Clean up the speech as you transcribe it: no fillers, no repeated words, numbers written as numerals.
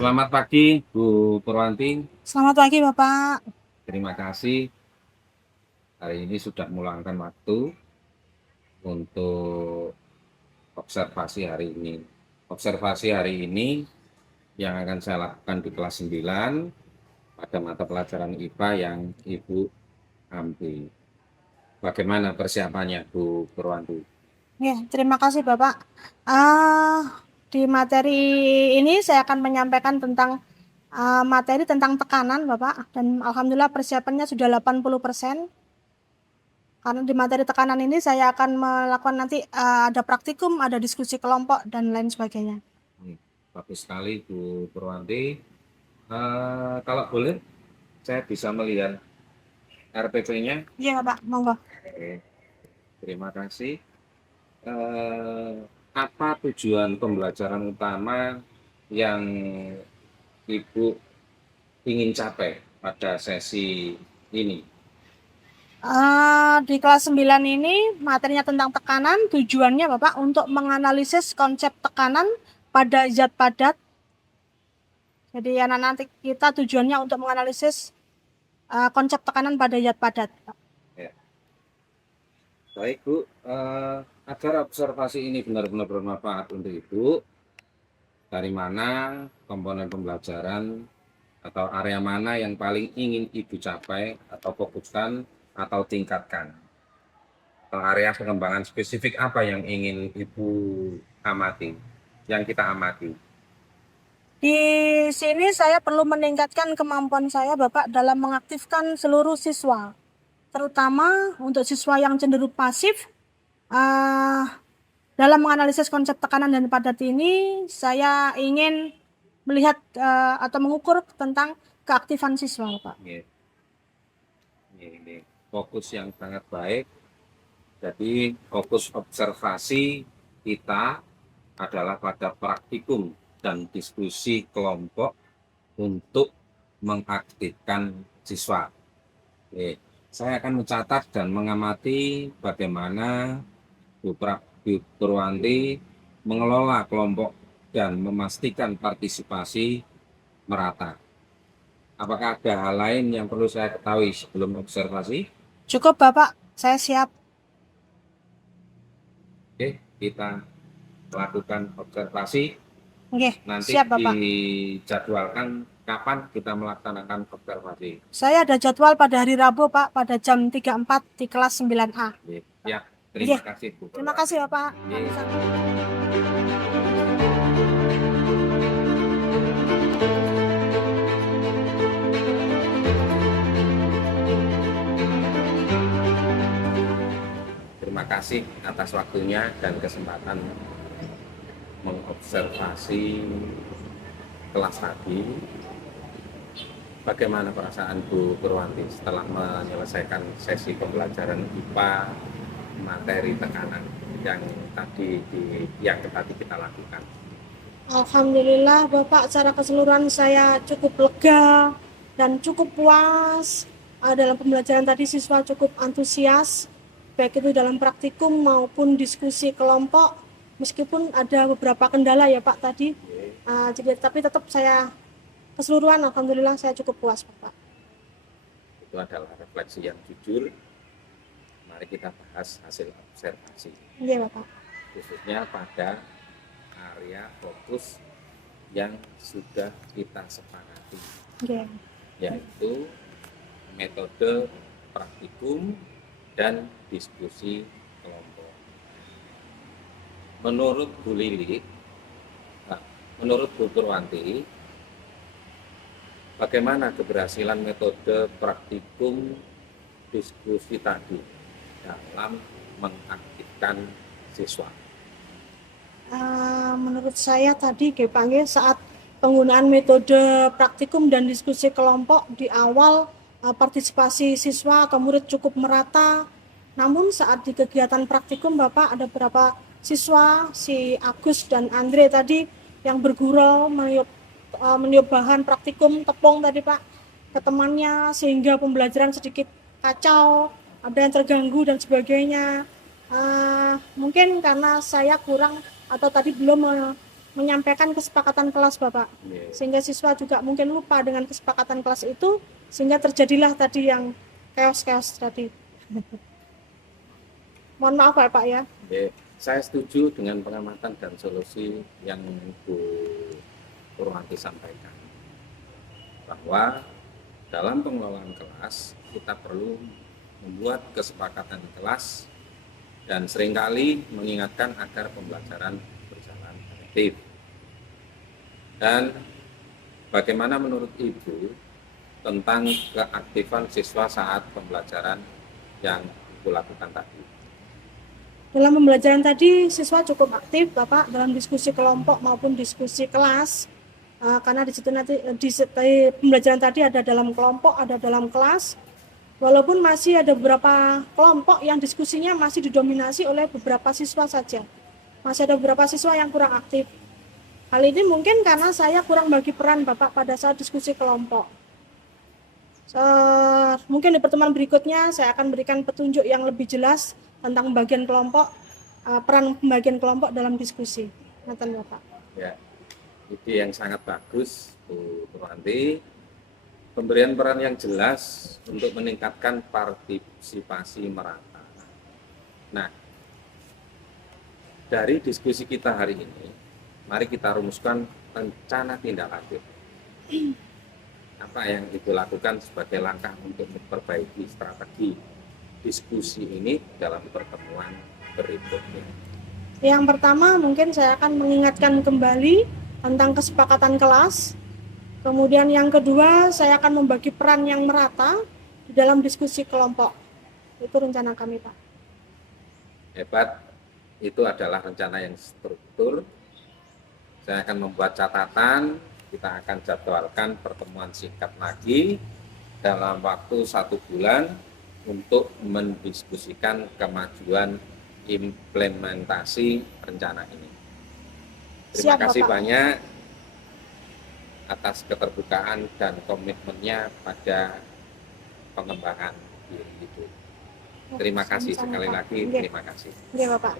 Selamat pagi, Bu Purwanti. Selamat pagi, Bapak. Terima kasih hari ini sudah meluangkan waktu untuk observasi hari ini. Observasi hari ini yang akan saya lakukan di kelas 9 pada mata pelajaran IPA yang Ibu ambil. Bagaimana persiapannya, Bu Purwanti? Ya, terima kasih, Bapak. Ah, di materi ini saya akan menyampaikan tentang materi tentang tekanan, Bapak. Dan alhamdulillah persiapannya sudah 80%. Karena di materi tekanan ini saya akan melakukan nanti ada praktikum, ada diskusi kelompok, dan lain sebagainya. Bagus sekali, Bu Purwanti. Kalau boleh, saya bisa melihat RPP-nya. Iya, Bapak. Monggo. Oke, terima kasih. eh, Apa tujuan pembelajaran utama yang Ibu ingin capai pada sesi ini? Di kelas 9 ini materinya tentang tekanan, tujuannya Bapak untuk menganalisis konsep tekanan pada zat padat. Jadi nanti kita tujuannya untuk menganalisis konsep tekanan pada zat padat. Ya. Baik Bu, agar observasi ini benar-benar bermanfaat untuk Ibu, dari mana komponen pembelajaran atau area mana yang paling ingin Ibu capai atau fokuskan atau tingkatkan? Atau area pengembangan spesifik apa yang ingin Ibu amati, yang kita amati? Di sini saya perlu meningkatkan kemampuan saya Bapak dalam mengaktifkan seluruh siswa, terutama untuk siswa yang cenderung pasif. Uh, dalam menganalisis konsep tekanan dan padat ini, saya ingin melihat atau mengukur tentang keaktifan siswa, Pak. Ini fokus yang sangat baik. Jadi fokus observasi kita adalah pada praktikum dan diskusi kelompok untuk mengaktifkan siswa. Oke, saya akan mencatat dan mengamati bagaimana Bu Purwanti mengelola kelompok dan memastikan partisipasi merata. Apakah ada hal lain yang perlu saya ketahui sebelum observasi? Cukup, Bapak. Saya siap. Oke, kita melakukan observasi. Oke, Nanti siap, Bapak. dijadwalkan kapan kita melaksanakan observasi. Saya ada jadwal pada hari Rabu, Pak, pada jam 3.4 di kelas 9A. Ya, terima kasih, Bu. Terima kasih, Bapak. Terima kasih atas waktunya dan kesempatan mengobservasi kelas tadi. Bagaimana perasaan Bu Purwanti setelah menyelesaikan sesi pembelajaran IPA materi tekanan yang tadi kita lakukan? Alhamdulillah, Bapak, secara keseluruhan saya cukup lega dan cukup puas. Dalam pembelajaran tadi siswa cukup antusias, baik itu dalam praktikum maupun diskusi kelompok. Meskipun ada beberapa kendala ya Pak tadi, jadi tapi tetap saya keseluruhan alhamdulillah saya cukup puas Bapak. Itu adalah refleksi yang jujur. Mari kita bahas hasil observasi. Iya Bapak. Khususnya pada area fokus yang sudah kita sepakati. Yeah. Yaitu metode praktikum dan diskusi kelompok. Menurut Bu Lili, menurut Bu Purwanti, bagaimana keberhasilan metode praktikum diskusi tadi dalam mengaktifkan siswa? Menurut saya tadi Pak, saat penggunaan metode praktikum dan diskusi kelompok di awal partisipasi siswa atau murid cukup merata. Namun saat di kegiatan praktikum Bapak ada beberapa siswa, si Agus dan Andre tadi yang bergurau meniup bahan praktikum tepung tadi Pak ke temannya sehingga pembelajaran sedikit kacau, ada yang terganggu dan sebagainya. Mungkin karena saya kurang atau tadi belum menyampaikan kesepakatan kelas Bapak. Nggih. Sehingga siswa juga mungkin lupa dengan kesepakatan kelas itu, sehingga terjadilah tadi yang chaos-chaos tadi. Mohon maaf Bapak ya. Nggih. Saya setuju dengan pengamatan dan solusi yang Bu Purwanti sampaikan, bahwa dalam pengelolaan kelas kita perlu membuat kesepakatan kelas dan seringkali mengingatkan agar pembelajaran berjalan efektif. Dan bagaimana menurut Ibu tentang keaktifan siswa saat pembelajaran yang Ibu lakukan tadi? Dalam pembelajaran tadi siswa cukup aktif Bapak dalam diskusi kelompok maupun diskusi kelas. Karena di situ nanti di pembelajaran tadi ada dalam kelompok, ada dalam kelas. Walaupun masih ada beberapa kelompok yang diskusinya masih didominasi oleh beberapa siswa saja. Masih ada beberapa siswa yang kurang aktif. Hal ini mungkin karena saya kurang bagi peran Bapak pada saat diskusi kelompok. Mungkin di pertemuan berikutnya saya akan berikan petunjuk yang lebih jelas tentang pembagian kelompok, peran pembagian kelompok dalam diskusi. Ngaten Bapak. Ya, ide yang sangat bagus Bu Purwanti. Pemberian peran yang jelas untuk meningkatkan partisipasi merata. Nah, dari diskusi kita hari ini, mari kita rumuskan rencana tindak lanjut. Apa yang Ibu lakukan sebagai langkah untuk memperbaiki strategi diskusi ini dalam pertemuan berikutnya? Yang pertama mungkin saya akan mengingatkan kembali tentang kesepakatan kelas. Kemudian yang kedua, saya akan membagi peran yang merata di dalam diskusi kelompok. Itu rencana kami, Pak. Hebat, itu adalah rencana yang struktur. Saya akan membuat catatan, kita akan jadwalkan pertemuan singkat lagi dalam waktu 1 bulan untuk mendiskusikan kemajuan implementasi rencana ini. Terima Siap, kasih Bapak. banyak atas keterbukaan dan komitmennya pada pengembangan diri itu. Terima kasih Sama-sama, sekali Pak. lagi, Nggih. terima kasih. Nggih, Bapak.